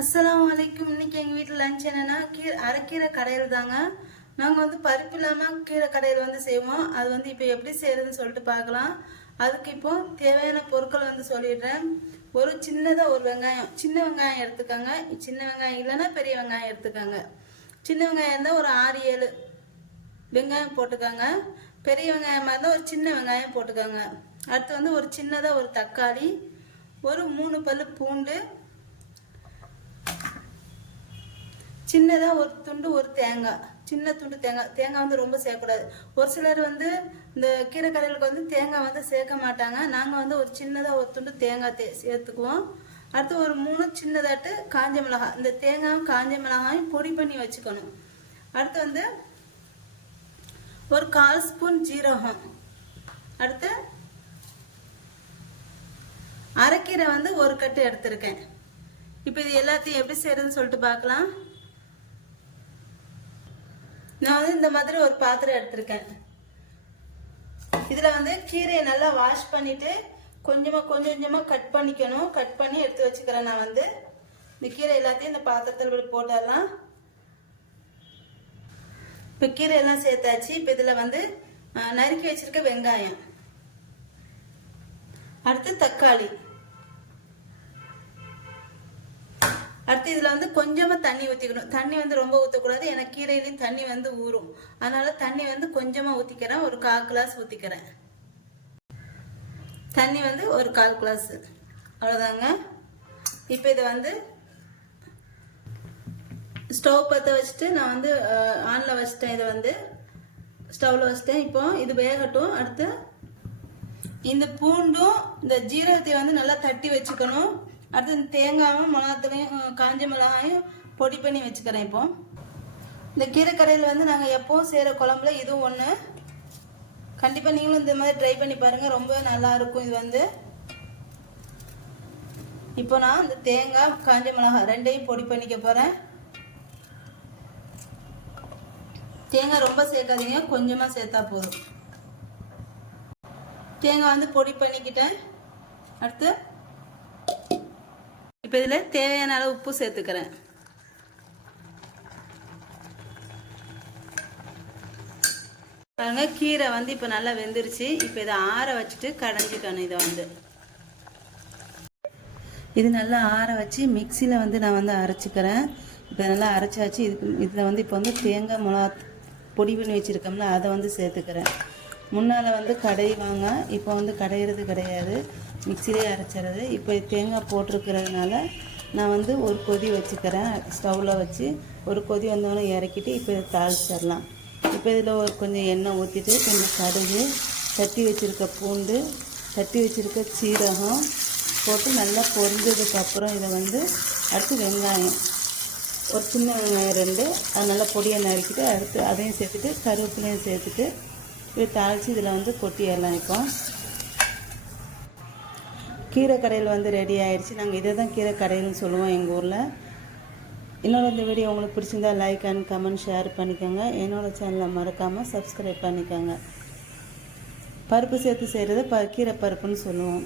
அஸ்ஸலாமு அலைக்கும். இன்னைக்கு எங்கள் வீட்டில் லஞ்ச் என்னென்னா கீரை அரைக்கீரை கடையில் தாங்க. நாங்கள் வந்து பருப்பு இல்லாமல் கீரை கடையில் வந்து செய்வோம். அது வந்து இப்போ எப்படி செய்யறதுன்னு சொல்லிட்டு பார்க்கலாம் அதுக்கு இப்போ தேவையான பொருட்கள் வந்து சொல்லிடுறேன். ஒரு சின்னதாக ஒரு வெங்காயம் சின்ன வெங்காயம் எடுத்துக்கோங்க. சின்ன வெங்காயம் இல்லைன்னா பெரிய வெங்காயம் எடுத்துக்கோங்க. சின்ன வெங்காயம் இருந்தால் ஒரு ஆறு ஏழு வெங்காயம் போட்டுக்கோங்க. பெரிய வெங்காயமாக இருந்தால் ஒரு சின்ன வெங்காயம் போட்டுக்கோங்க. அடுத்து வந்து ஒரு சின்னதாக ஒரு தக்காளி ஒரு மூணு பல்லு பூண்டு சின்னதாக ஒரு துண்டு ஒரு தேங்காய் சின்ன துண்டு தேங்காய் தேங்காய் வந்து ரொம்ப சேர்க்கக்கூடாது. ஒரு சிலர் வந்து இந்த கீரை கடைகளுக்கு வந்து தேங்காய் வந்து சேர்க்க மாட்டாங்க. நாங்கள் வந்து ஒரு சின்னதாக ஒரு துண்டு தேங்காய் தே சேர்த்துக்குவோம். அடுத்து ஒரு மூணு சின்னதாட்டு காஞ்ச மிளகாய். இந்த தேங்காயும் காஞ்ச மிளகாயும் பொடி பண்ணி வச்சுக்கணும். அடுத்து வந்து ஒரு கால் ஸ்பூன் ஜீரகம். அடுத்து அரைக்கீரை வந்து ஒரு கட்டு எடுத்திருக்கேன். இப்போ இது எல்லாத்தையும் எப்படி செய்யறதுன்னு சொல்லிட்டு பார்க்கலாம். நான் வந்து இந்த மாதிரி ஒரு பாத்திரம் எடுத்திருக்கேன். இதில் வந்து கீரையை நல்லா வாஷ் பண்ணிவிட்டு கொஞ்சமாக கொஞ்சம் கொஞ்சமாக கட் பண்ணிக்கணும். கட் பண்ணி எடுத்து வச்சுக்கிறேன் நான் வந்து. இந்த கீரை எல்லாத்தையும் இந்த பாத்திரத்தில் இப்படி போட்டுடலாம். இப்போ கீரை எல்லாம் சேர்த்தாச்சு. இப்போ இதில் வந்து நறுக்கி வச்சுருக்க வெங்காயம். அடுத்து தக்காளி. அடுத்து இதில் வந்து கொஞ்சமாக தண்ணி ஊற்றிக்கணும் தண்ணி வந்து ரொம்ப ஊற்றக்கூடாது ஏன்னா கீரையிலையும் தண்ணி வந்து ஊறும். அதனால் தண்ணி வந்து கொஞ்சமாக ஊற்றிக்கிறேன் ஒரு கால் கிளாஸ் ஊற்றிக்கிறேன் தண்ணி வந்து ஒரு கால் கிளாஸ். அவ்வளோதாங்க இப்போ இதை வந்து ஸ்டவ் பற்ற வச்சுட்டு நான் வந்து ஆனில் வச்சுட்டேன் இதை வந்து. ஸ்டவ்வில் வச்சுட்டேன். இப்போ இது வேகட்டும். அடுத்து இந்த பூண்டும் இந்த ஜீரகத்தை வந்து நல்லா தட்டி வச்சுக்கணும். அடுத்து இந்த தேங்காயும் மிளகாத்துலையும் காஞ்ச மிளகாயும் பொடி பண்ணி வச்சுக்கிறேன் இப்போ. இந்த கீரைக்கடையில் வந்து நாங்கள் எப்போவும் செய்கிற குழம்புல இதுவும் ஒன்று கண்டிப்பாக நீங்களும் இந்த மாதிரி ட்ரை பண்ணி பாருங்கள் ரொம்ப நல்லா இருக்கும் இது வந்து. இப்போ நான் இந்த தேங்காய் காஞ்ச மிளகாய் ரெண்டையும் பொடி பண்ணிக்க போகிறேன் தேங்காய் ரொம்ப சேர்க்காதீங்க. கொஞ்சமாக சேர்த்தா போதும். தேங்காய் வந்து பொடி பண்ணிக்கிட்டேன். அடுத்து இப்போ இதில் தேவையான அளவு உப்பு சேர்த்துக்கிறேன். பாருங்க கீரை வந்து இப்போ நல்லா வெந்துருச்சு. இப்போ இதை ஆற வச்சுட்டு கடைஞ்சிக்கணும் இதை வந்து. இது நல்லா ஆற வச்சு மிக்சியில் வந்து நான் வந்து அரைச்சிக்கிறேன். இப்போ நல்லா அரைச்சாச்சு. இதுக்கு இதில் வந்து இப்போ வந்து தேங்காய் மிளகா பொடி பண்ணி வச்சுருக்கோம்ல அதை வந்து சேர்த்துக்கிறேன். முன்னால் வந்து கடைவாங்க இப்போ வந்து கடையிறது கிடையாது. மிக்சிலே அரைச்சிறது. இப்போ தேங்காய் போட்டிருக்கிறதுனால நான் வந்து ஒரு கொதி வச்சுக்கிறேன். ஸ்டவ்வில் வச்சு ஒரு கொதி வந்தோடனே இறக்கிட்டு இப்போ இதை தாளிச்சிடலாம். இப்போ இதில் ஒரு கொஞ்சம் எண்ணெய் ஊற்றிட்டு கொஞ்சம் கடுகு தட்டி வச்சுருக்க பூண்டு தட்டி வச்சுருக்க சீரகம் போட்டு நல்லா பொரிஞ்சதுக்கப்புறம் இதை வந்து அடுத்து வெங்காயம். ஒரு சின்ன வெங்காயம் ரெண்டு. அது நல்லா பொடியை நறுக்கிட்டு அடுத்து அதையும் சேர்த்துட்டு கருவேப்பிலையும் சேர்த்துட்டு இதை தாளித்து இதில் வந்து கொட்டிடலாம் இப்போ கீரை கடையில் வந்து ரெடி ஆயிடுச்சு. நாங்கள் இதை தான் கீரை கடையில்னு சொல்லுவோம் எங்கள் ஊரில். என்னோட இந்த வீடியோ உங்களுக்கு பிடிச்சிருந்தா லைக் அண்ட் கமெண்ட் ஷேர் பண்ணிக்கோங்க. என்னோட சேனலை மறக்காமல் சப்ஸ்கிரைப் பண்ணிக்கோங்க. பருப்பு சேர்த்து செய்கிறது ப கீரை பருப்புன்னு சொல்லுவோம்.